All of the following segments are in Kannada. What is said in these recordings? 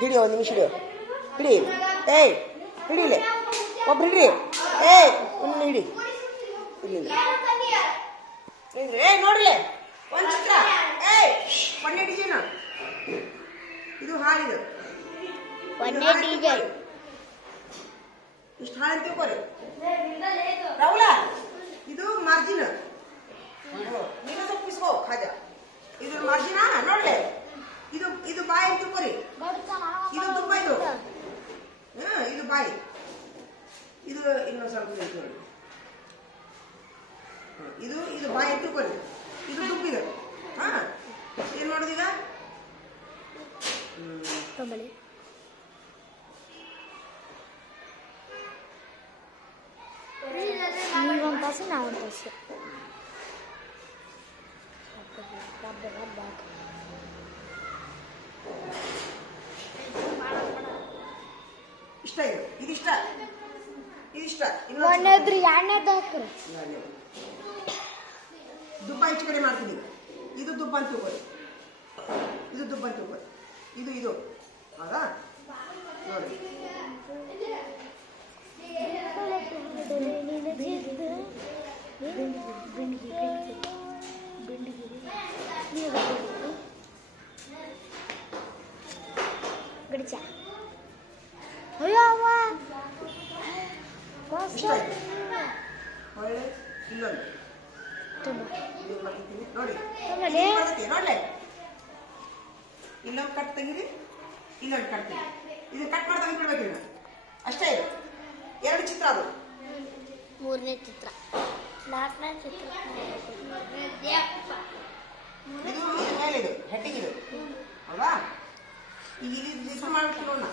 ಹಿಡಿಯೋ ಒಂದು ನಿಮಿಷ ಹಿಡಿಯೋ ಹಿಡಿ ಏಯ್ ಹಿಡಿಲೆ ಒಬ್ರು ಹಿಡ್ರಿ ಏಯ್ ಒಂದು ಹಿಡಿ ಇಲ್ಲಿಂದ ಏಯ್ ನೋಡ್ರಿ ಒಂದು ಚಿತ್ರ ಏಯ್ ಒನ್ನೆ ಡಿಸೈನ್ ಇದು ಹಾಳಿದು ಇಷ್ಟು ಹಾಳು ತಿಳ್ಕೊರಿ ರಾಹುಲ ಇದು ಮಾರ್ಜಿನ್ ನೀನು ತಪ್ಪಿಸ್ಕೋ ಖಾಜಾ ಇದು ಮಾರ್ಜಿನ ನೋಡ್ಲೆ ಇದು ಇದು ಬಾಯಿ ತಿಳ್ಕೊರಿ ಇದು ತುಂಬ ಇದು ಇದು ಬಾಯಿ ಇದು ಇನ್ನೊಂದು ಸ್ವಲ್ಪ ನೋಡಿ ಇದು ಇದು ಬಾಯಿ ತಿಳ್ಕೊರಿ ಇದು ತುಪ್ಪಿದು ಹಾ ಏನು ಮಾಡೋದೀಗ ನೀವೊಂದು ತಾಸು ನಾವೊಂದು ತಾಸು ಇಷ್ಟ ಇದು ಇದಿಷ್ಟ ಇದಿಷ್ಟ ಒಂದೇದ್ರಿ ಎರಡನೇದು ಹಾಕ್ರಿ ದುಬ್ಬ ಹೆಚ್ಚು ಕಡೆ ಮಾಡ್ತೀನಿ ಇದು ದುಬ್ಬ ಅಂತ ತಿಳ್ಕೊರಿ ಇದು ದುಬ್ಬ ಅಂತ ತಿಳ್ಕೊರಿ ಇದು ಇದು ಹೌದಾ ನೋಡಿ ಗಡಿಚ ಅಯ್ಯೋ ಅವ್ವ ಇಷ್ಟ ಒಳ್ಳೆ ಇಲ್ಲೊಂದು ನೋಡಿ ನೋಡ್ಲೆ ಇಲ್ಲೊಂದು ಕಟ್ ತೆಗೀರಿ ಇಲ್ಲೊಂದು ಕಟ್ ತೆಗೀರಿ ಇದು ಕಟ್ ಮಾಡಿ ತೆಗೆದು ಬಿಡ್ಬೇಕು ಅಷ್ಟೇ ಇದು ಎರಡು ಚಿತ್ರ ಅದು ಮೂರನೇ ಚಿತ್ರ ನಾಲ್ಕನೇ ಚಿತ್ರ ಇದು ಮೇಲೆ ಇದು ಹೆಟ್ಟಿಗಿದು ಹೌದಾ ಈಗ ಇದು ಹೆಸರು ಮಾಡ್ಬಿಟ್ಟು ನೋಡೋಣ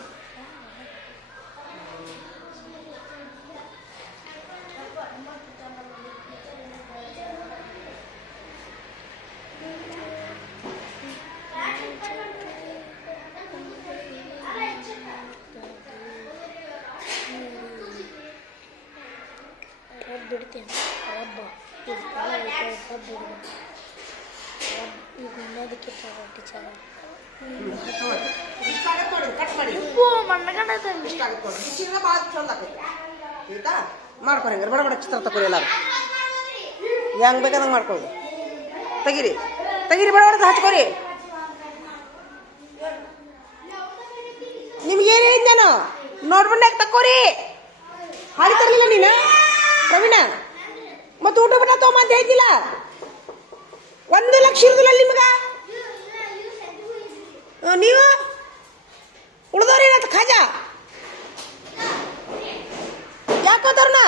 ಬಿಡ್ತೀನಿ ರಬ್ಬ ಈಗ ಇನ್ನೋದಕ್ಕೆ ಟೀಚರ್ ಮಾಡ್ಕೊರಿ ಹಂಗಾರೆ ಬಡ ಬಡ ಚಿತ್ರ ತಗೊಳ್ಳಿ ಎಲ್ಲಾರು ಹೆಂಗ್ ಬೇಕಾದಂಗೆ ಮಾಡ್ಕೊಳ್ಳಿ ತೆಗೀರಿ ತೆಗೀರಿ ಬಡ ಬಡ ಹಚ್ಕೋರಿ ನಿಮ್ಗೇನು ಹೇಳಿದ್ ನಾನು ನೋಡ್ಬಿಟ್ಟಾಗ ತಕ್ಕೋರಿ ಹಾಡಿ ತರಲಿಲ್ಲ ನೀನು ಪ್ರವೀಣ ಮತ್ತೆ ಊಟ ಬಿಟ್ಟ ತಗೊಂಬ ಅಂತ ಹೇಳ್ತಿಲ್ಲ 1 ಲಕ್ಷ ಇರುದಿಲ್ಲ ನಿಮ್ಗ ನೀವು ಉಳ್ದವ್ರಿ ಏನಂತ ಖಾಜಾ ಯಾಕೋತಾರನ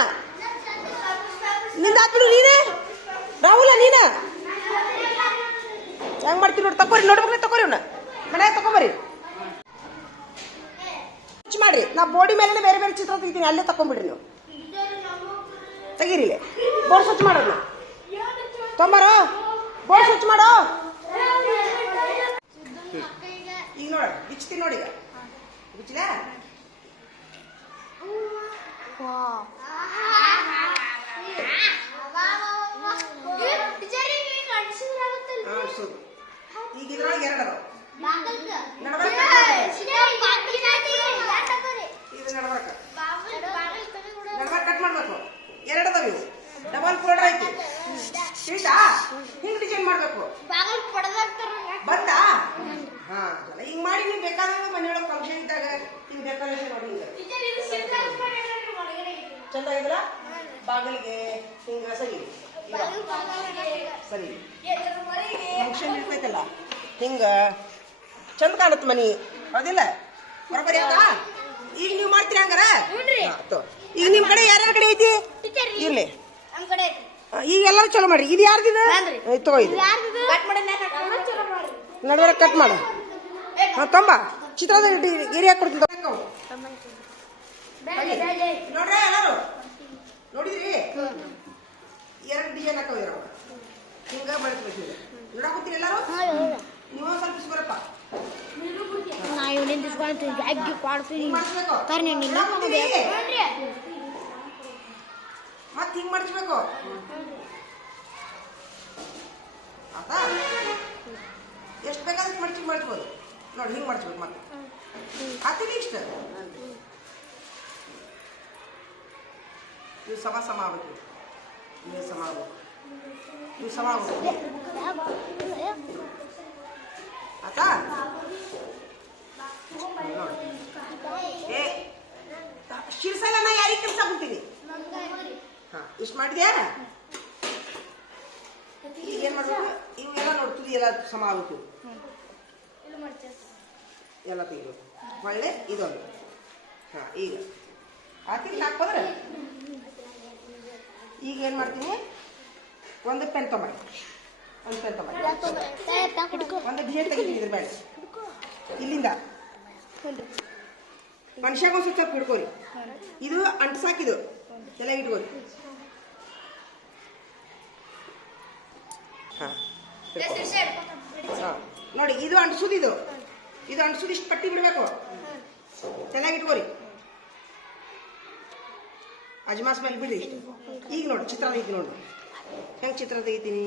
ನಿಂದ ಹಾಕ್ಬಿಡು ನೀನೇ ರಾಹುಲ ನೀನ ಹೆಂಗ್ ಮಾಡ್ತೀವಿ ನೋಡಿ ತಕೋರಿ ನೋಡ್ಬೇಕು ತಕೋರಿ ಅವ್ನ ಮನ್ಯಾಗ ತಕೊಂಬರಿ ಮಾಡ್ರಿ ನಾ ಬೋಡಿ ಮೇಲೆ ಬೇರೆ ಬೇರೆ ಚಿತ್ರ ತೆಗಿತೀನಿ ಅಲ್ಲೇ ತಕೊಂಡ್ಬಿಡ್ರಿ ನೀವು ತೆಗೀರಿಲೆ ಬೋರ್ಡ್ ಸ್ವಚ್ಛ ಮಾಡೋಣ ತೊಂಬಾರೋ ಬೋರ್ಡ್ ಸ್ವಚ್ಛ ಮಾಡೋ ಈಗ ನೋಡ ಬಿಚ್ತೀನಿ ನೋಡಿ ಈಗ ಬಿಚ್ಚಲ ಈಗ ಇದ್ರೊಳಗೆ ಎರಡು ಅದಾವ ಇದು ನಡ್ಬರ್ಕ ಕಟ್ ಮಾಡ್ಬೇಕು ಎರಡು ಅದಾವ ಇವು ಡಬಲ್ ಫೋಲ್ಡರ್ ಐತಿ ತಿಳಿತಾ ಹಿಂಗ್ ಡಿಸೈನ್ ಮಾಡ್ಬೇಕು ಬಂತಾ ಹಾ ಹಿಂಗ್ ಮಾಡಿ ನೀವು ಬೇಕಾದಂಗ ಮನೆಯೊಳಗೆ ಫಂಕ್ಷನ್ ಇದ್ದಾಗ ಹಿಂಗ್ ಡೆಕೋರೇಷನ್ ನೋಡಿ ಚಂದ ಆಗಿಲ್ಲ ಬಾಗಿಲಿಗೆ ಹಿಂಗ ಸರಿ ಸರಿ ಫಂಕ್ಷನ್ ಇರ್ತೈತಲ್ಲ ಹಿಂಗ ಚಂದ ಕಾಣುತ್ತೆ ಮನಿ ಹೌದಿಲ್ಲ ಬರೋಬ್ಬರಿ ಆಗ ಈಗ ನೀವು ಮಾಡ್ತೀರಿ ಹಂಗಾರ ಈಗ ನಿಮ್ ಕಡೆ ಯಾರ್ಯಾರ ಕಡೆ ಐತಿ ಇರ್ಲಿ ಈಗ ಎಲ್ಲರೂ ಚಲೋ ಮಾಡ್ರಿ ಇದು ಯಾರ್ದಿದ ತಗೋ ಇದು ನಡುವರೆ ಕಟ್ ಮಾಡು ಹಾ ತೊಂಬ ಚಿತ್ರದ ಗಿರಿ ಹಾಕೊಡ್ತೀನಿ ನೋಡ್ರಿ ಎಲ್ಲರೂ ನೋಡಿದ್ರಿ ಎರಡು ಡಿಸೈನ್ ಹಾಕೋದಿರ ಹಿಂಗ ಬಳಸ್ಬೇಕು ನೋಡಾಕತ್ತೀರಿ ಎಲ್ಲರೂ ನೀವು ಸ್ವಲ್ಪ ಬರಪ್ಪ ಮತ್ತೆ ಹಿಂಗ್ ಮಾಡಿಸ್ಬೇಕು ಆತಾ ಎಷ್ಟು ಬೇಕಾದ್ರೆ ಮಾಡಿಸ್ಬೋದು ನೋಡಿ ಹಿಂಗೆ ಮಾಡಿಸ್ಬೇಕು ಮತ್ತೆ ಹಾಕ್ತೀನಿ ಇಷ್ಟ ಇವು ಸಮ ಆಗ್ಬೇಕು ಇವು ಸಮ ಆಗ್ಬೇಕು ಇವು ಸಮ ಆಗ್ಬೇಕು ಆತಾ ನೋಡಿ ಏ ಶಿರ್ಸಲ್ಲ ನಾ ಯಾರಿಗೆ ಕೆಲಸ ಕೊಡ್ತೀನಿ ಹಾಂ ಇಷ್ಟು ಮಾಡಿದ್ಯಾ ಈಗ ಏನು ಮಾಡ್ಬೇಕು ಇವು ಎಲ್ಲ ನೋಡ್ತೀವಿ ಎಲ್ಲ ಸಮ ಆಗ್ಬೇಕು ಎಲ್ಲ ತೆಗಿಬೇಕು ಒಳ್ಳೆ ಇದೊಂದು ಹಾಂ ಈಗ ಹಾಕಿ ಹಾಕ್ಬೋದ್ರೆ ಈಗ ಏನು ಮಾಡ್ತೀನಿ ಒಂದು ಪೆನ್ ತೊಗೊಂಡು ಒಂದು ಪೆನ್ ತೊಗೊಂಡು ಒಂದು ಡಿಸೈನ್ ತೆಗಿತೀನಿ ಇದ್ರ ಬೇಡ ಇಲ್ಲಿಂದ ಮನುಷ್ಯಾಗ ಒಂದು ಸ್ವಲ್ಪ ಹಿಡ್ಕೋರಿ ಇದು ಅಂಟ್ಸಾಕಿದು ಎಲ್ಲ ಇಟ್ಕೋರಿ ಹಾಂ ಹಾಂ ನೋಡಿ ಇದು ಅಂಟಿಸೋದು ಇದು ಅಂಟಿಸೋದು ಇಷ್ಟು ಪಟ್ಟಿ ಬಿಡಬೇಕು ಚೆನ್ನಾಗಿ ಇಟ್ಕೋರಿ ಅಜ್ಮಾಸ್ ಮೇಲೆ ಬಿಡಿ ಇಷ್ಟು ಈಗ ನೋಡಿ ಚಿತ್ರ ತೆಗಿತೀನಿ ನೋಡಿ ಹೆಂಗೆ ಚಿತ್ರ ತೆಗಿತೀನಿ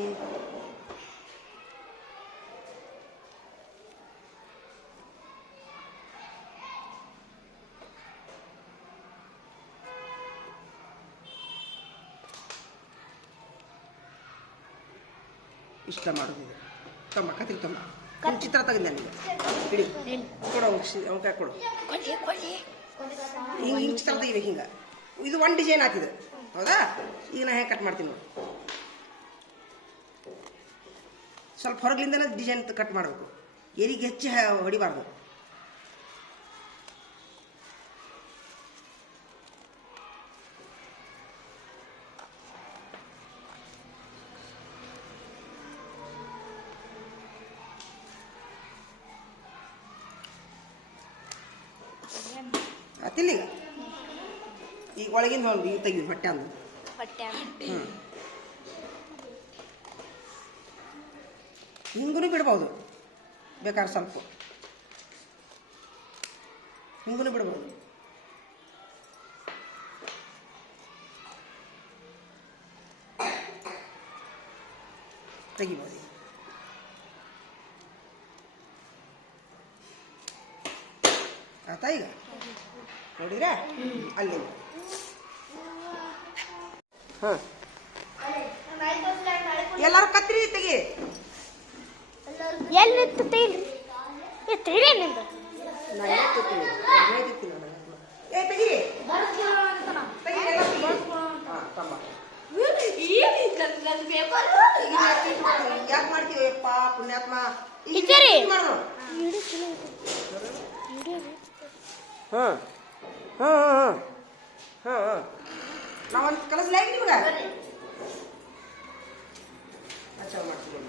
ಇಷ್ಟ ಮಾಡೋದು ತಮ್ಮ ಕತ್ರಿ ತಮ್ಮ ಒಂದು ಚಿತ್ರ ತೆಗೆದ ನನಗೆ ಬಿಡಿ ಕೊಡು ಅವ್ನ ಕೊಡು ಹಿಂಗೆ ಹಿಂಗೆ ಚಿತ್ರ ತೆಗಿಬೇಕು ಹಿಂಗೆ ಇದು ಒಂದು ಡಿಸೈನ್ ಆಗ್ತಿದೆ ಹೌದಾ ಈಗ ನಾ ಹೆಂಗೆ ಕಟ್ ಮಾಡ್ತೀನಿ ನೋಡಿ ಸ್ವಲ್ಪ ಹೊರಗಿಂದನೇ ಡಿಸೈನ್ ಕಟ್ ಮಾಡಬೇಕು ಎರಿಗೆ ಹೆಚ್ಚು ಹೊಡಿಬಾರ್ದು ಆತಿಲ್ಲ ಈಗ ಒಳಗಿಂದ ನೋಡಿ ಈಗ ತೆಗಿದು ಹೊಟ್ಟೆ ಅಂದು ಹ್ಞೂ ಹಿಂಗೂ ಬಿಡ್ಬೋದು ಬೇಕಾದ್ರೆ ಸ್ವಲ್ಪ ಹಿಂಗೂ ಬಿಡ್ಬೋದು ತೆಗಿಬೋದು ಆಯ್ತಾ ಈಗ ನೋಡಿದ್ರಾ ಅಲ್ಲಿ ಹಾಂ ಎಲ್ಲರೂ ಕತ್ರಿ ತೆಗಿ ಎಲ್ಲಿ ತೆಗಿರಿ ನಿಂದು ಏ ತೆಗಿ ಯಾಕೆ ಮಾಡ್ತೀವಿ ಅಪ್ಪ ಪುಣ್ಯಾತ್ಮ ಹಾಂ ಹಾಂ ಹಾಂ ಹಾಂ ಹಾಂ ನಾವೊಂದು ಕಲಸಲೇ ನಿಮ್ಗೆ ಅಚ್ಚ ಮಾಡ್ತೀವಿ